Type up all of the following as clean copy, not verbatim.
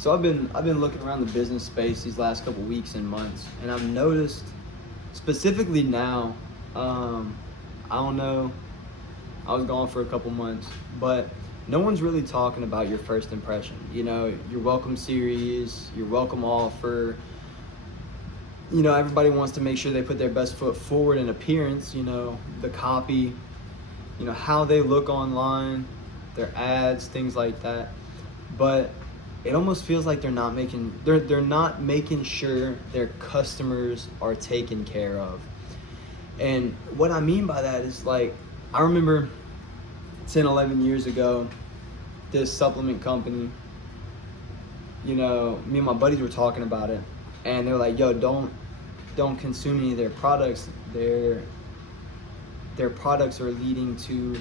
So I've been looking around the business space these last couple weeks and months, and I've noticed specifically now. I don't know. I was gone for a couple months, but no one's really talking about your first impression. Your welcome series, your welcome offer. Everybody wants to make sure they put their best foot forward in appearance. The copy. How they look online, their ads, things like that. But it almost feels like they're not making sure their customers are taken care of. And what I mean by that is, like, I remember 10, 11 years ago, this supplement company, me and my buddies were talking about it, and they're like, yo, don't consume any of their products. Their products are leading to,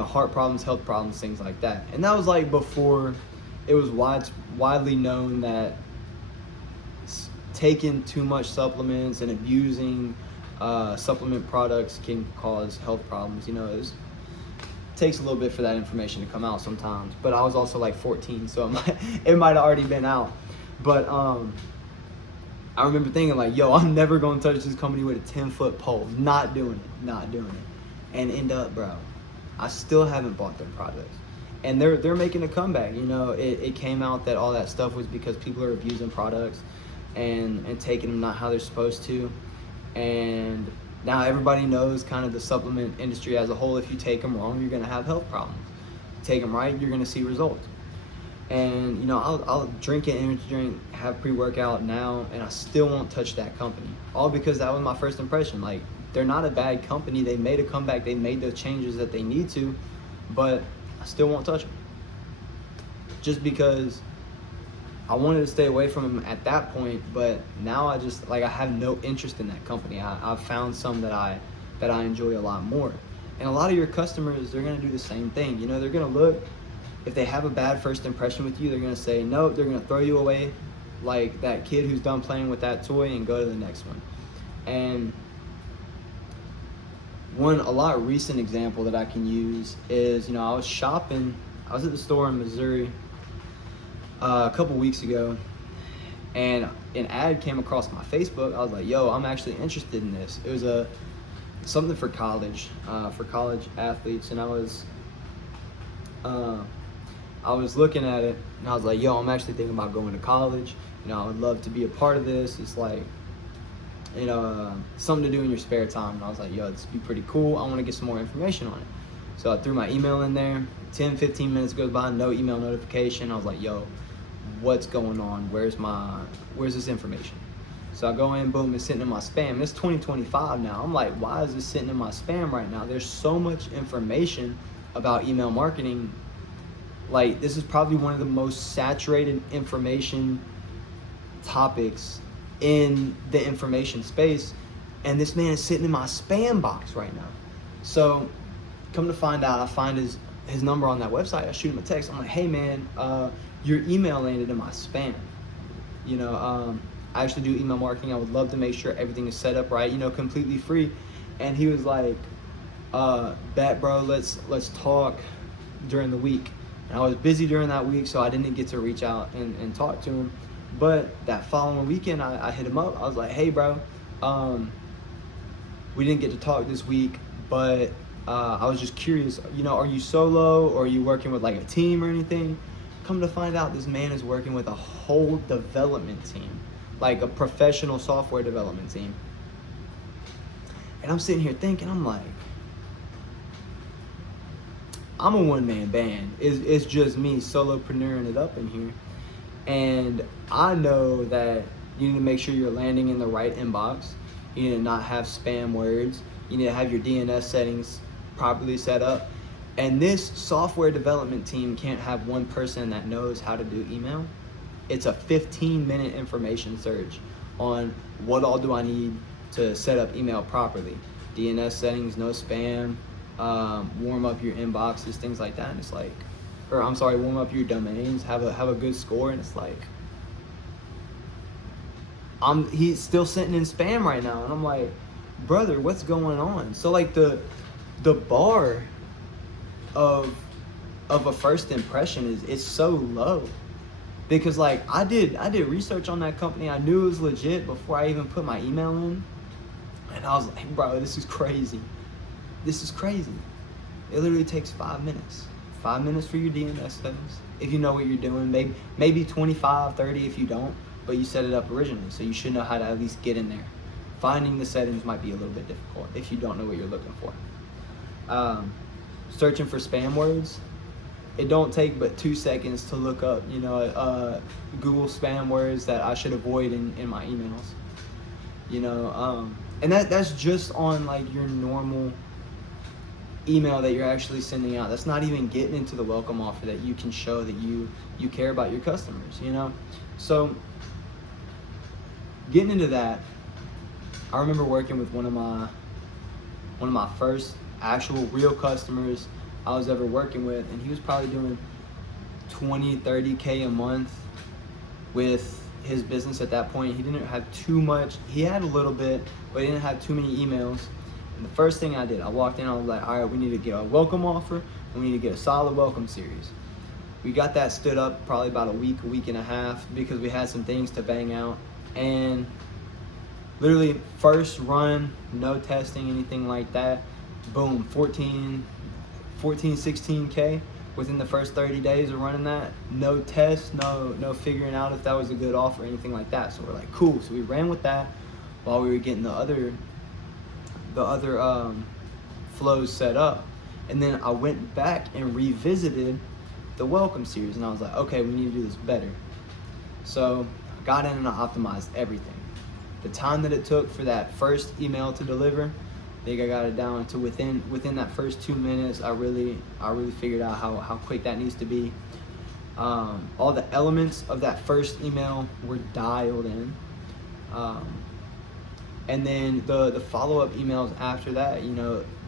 heart problems, health problems, things like that. And that was like before it was widely known that taking too much supplements and abusing supplement products can cause health problems. It takes a little bit for that information to come out sometimes. But I was also like 14, so it might have already been out. But I remember thinking like, yo, I'm never going to touch this company with a 10-foot pole. Not doing it. And end up, bro, I still haven't bought their products. And they're making a comeback. It came out that all that stuff was because people are abusing products and taking them not how they're supposed to. And now everybody knows kind of the supplement industry as a whole. If you take them wrong, you're going to have health problems. Take them right, you're going to see results. And I'll drink an energy drink, have pre-workout now, and I still won't touch that company. All because that was my first impression. Like, they're not a bad company. They made a comeback. They made the changes that they need to, but I still won't touch them. Just because I wanted to stay away from them at that point, but now I have no interest in that company. I've found some that I enjoy a lot more. And a lot of your customers, they're going to do the same thing. They're going to look. If they have a bad first impression with you, they're going to say no. They're going to throw you away like that kid who's done playing with that toy and go to the next one. And a lot recent example that I can use is, I was shopping. I was at the store in Missouri a couple weeks ago, and an ad came across my Facebook. I was like, yo, I'm actually interested in this. It was something for college athletes, and I was looking at it, and I was like, yo, I'm actually thinking about going to college. I would love to be a part of this. It's like, something to do in your spare time. And I was like, yo, this would be pretty cool. I want to get some more information on it. So I threw my email in there. 10, 15 minutes goes by, no email notification. I was like, yo, what's going on? Where's this information? So I go in, boom, it's sitting in my spam. It's 2025 now. I'm like, why is this sitting in my spam right now? There's so much information about email marketing. Like, this is probably one of the most saturated information topics in the information space, and this man is sitting in my spam box right now. So come to find out, I find his number on that website. I shoot him a text. I'm like, hey man, your email landed in my spam. I actually do email marketing. I would love to make sure everything is set up right, completely free. And he was like, bet bro, let's talk during the week. And I was busy during that week, so I didn't get to reach out and talk to him. But that following weekend, I hit him up. I was like, hey, bro, we didn't get to talk this week, but I was just curious, are you solo or are you working with like a team or anything? Come to find out, this man is working with a whole development team, like a professional software development team. And I'm sitting here thinking, I'm like, I'm a one-man band. It's just me solopreneuring it up in here. And I know that you need to make sure you're landing in the right inbox. You need to not have spam words. You need to have your DNS settings properly set up. And this software development team can't have one person that knows how to do email. It's a 15-minute information search on what all do I need to set up email properly. DNS settings, no spam, warm up your inboxes, things like that. And it's like, warm up your domains, have a good score, and it's like, he's still sitting in spam right now, and I'm like, brother, what's going on? So like the bar of a first impression is so low. Because like I did research on that company. I knew it was legit before I even put my email in. And I was like, bro, this is crazy. This is crazy. It literally takes 5 minutes. 5 minutes for your DNS settings. If you know what you're doing, maybe 25, 30 if you don't, but you set it up originally, so you should know how to at least get in there. Finding the settings might be a little bit difficult if you don't know what you're looking for. Searching for spam words. It don't take but 2 seconds to look up, Google spam words that I should avoid in my emails. And that's just on like your normal email that you're actually sending out. That's not even getting into the welcome offer that you can show that you care about your customers, So getting into that, I remember working with one of my first actual real customers I was ever working with, and he was probably doing 20-30K a month with his business at that point. He didn't have too much. He had a little bit, but he didn't have too many emails. And the first thing I did, I walked in, I was like, all right, we need to get a welcome offer, and we need to get a solid welcome series. We got that stood up probably about a week and a half, because we had some things to bang out. And literally first run, no testing, anything like that, boom, 14, 16K within the first 30 days of running that. No test, no figuring out if that was a good offer or anything like that. So we're like, cool. So we ran with that while we were getting the other flows set up. And then I went back and revisited the welcome series, and I was like, okay, we need to do this better. So I got in and I optimized everything. The time that it took for that first email to deliver, I think I got it down to within that first 2 minutes. I really figured out how quick that needs to be. All the elements of that first email were dialed in. And then the follow-up emails after that,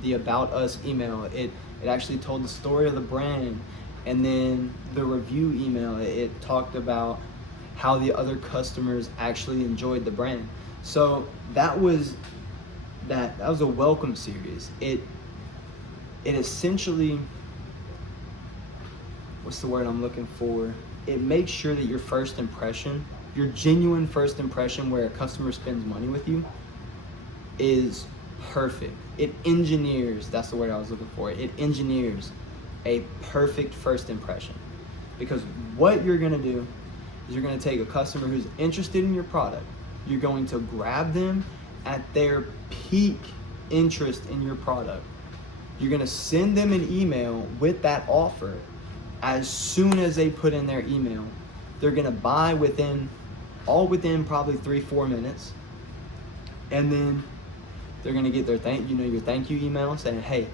the About Us email, it actually told the story of the brand. And then the review email, it talked about how the other customers actually enjoyed the brand. So that was a welcome series. It essentially, what's the word I'm looking for? It makes sure that your first impression, your genuine first impression where a customer spends money with you, is perfect. It engineers, that's the word I was looking for. It engineers a perfect first impression. Because what you're gonna do is you're gonna take a customer who's interested in your product, you're going to grab them at their peak interest in your product. You're gonna send them an email with that offer. As soon as they put in their email, they're gonna buy within probably 3-4 minutes. And then they're gonna get their your thank you email saying, hey,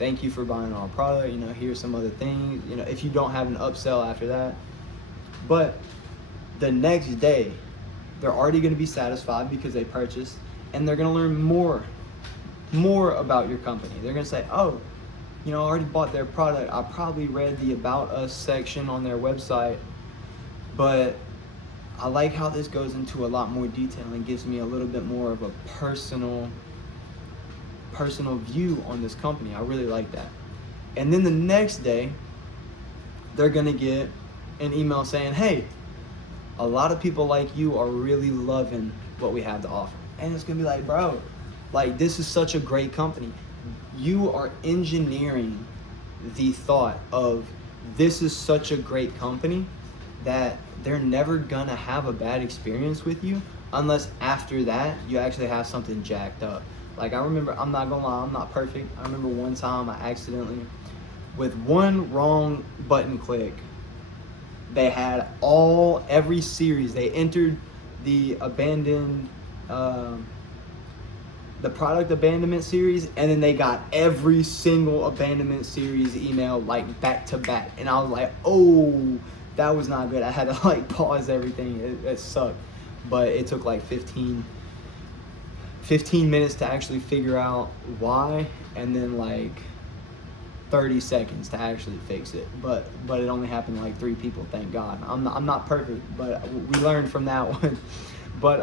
thank you for buying our product, here's some other things, if you don't have an upsell after that. But the next day, they're already gonna be satisfied because they purchased, and they're gonna learn more about your company. They're gonna say, oh, I already bought their product. I probably read the About Us section on their website, but I like how this goes into a lot more detail and gives me a little bit more of a personal view on this company. I really like that. And then the next day, they're gonna get an email saying, hey, a lot of people like you are really loving what we have to offer. And it's gonna be like, bro, like, this is such a great company. You are engineering the thought of, this is such a great company that they're never gonna have a bad experience with you unless after that you actually have something jacked up. Like, I remember, I'm not gonna lie, I'm not perfect. I remember one time I accidentally, with one wrong button click, they had every series. They entered the product abandonment series, and then they got every single abandonment series email like back to back. And I was like, oh, that was not good. I had to like pause everything. It sucked. But it took like 15 minutes to actually figure out why, and then like 30 seconds to actually fix it. But it only happened to like 3 people, thank God. I'm not perfect, but we learned from that one. But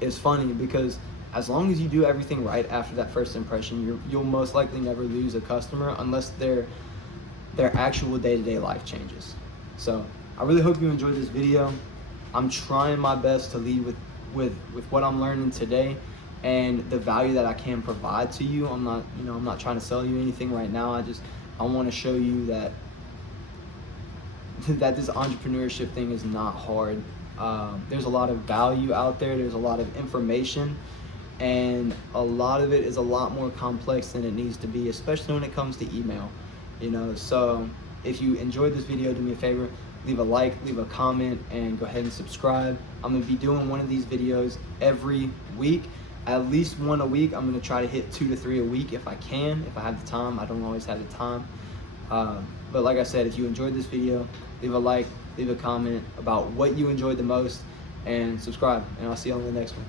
it's funny because as long as you do everything right after that first impression, you'll most likely never lose a customer unless their actual day-to-day life changes. So I really hope you enjoyed this video. I'm trying my best to lead with what I'm learning today and the value that I can provide to you. I'm not trying to sell you anything right now. I want to show you that this entrepreneurship thing is not hard. There's a lot of value out there. There's a lot of information, and a lot of it is a lot more complex than it needs to be, especially when it comes to email. So if you enjoyed this video, do me a favor, leave a like, leave a comment, and go ahead and subscribe. I'm gonna be doing one of these videos every week, at least one a week. I'm gonna try to hit 2 to 3 a week if I can, if I have the time. I don't always have the time. But like I said, if you enjoyed this video, leave a like, leave a comment about what you enjoyed the most, and subscribe, and I'll see you on the next one.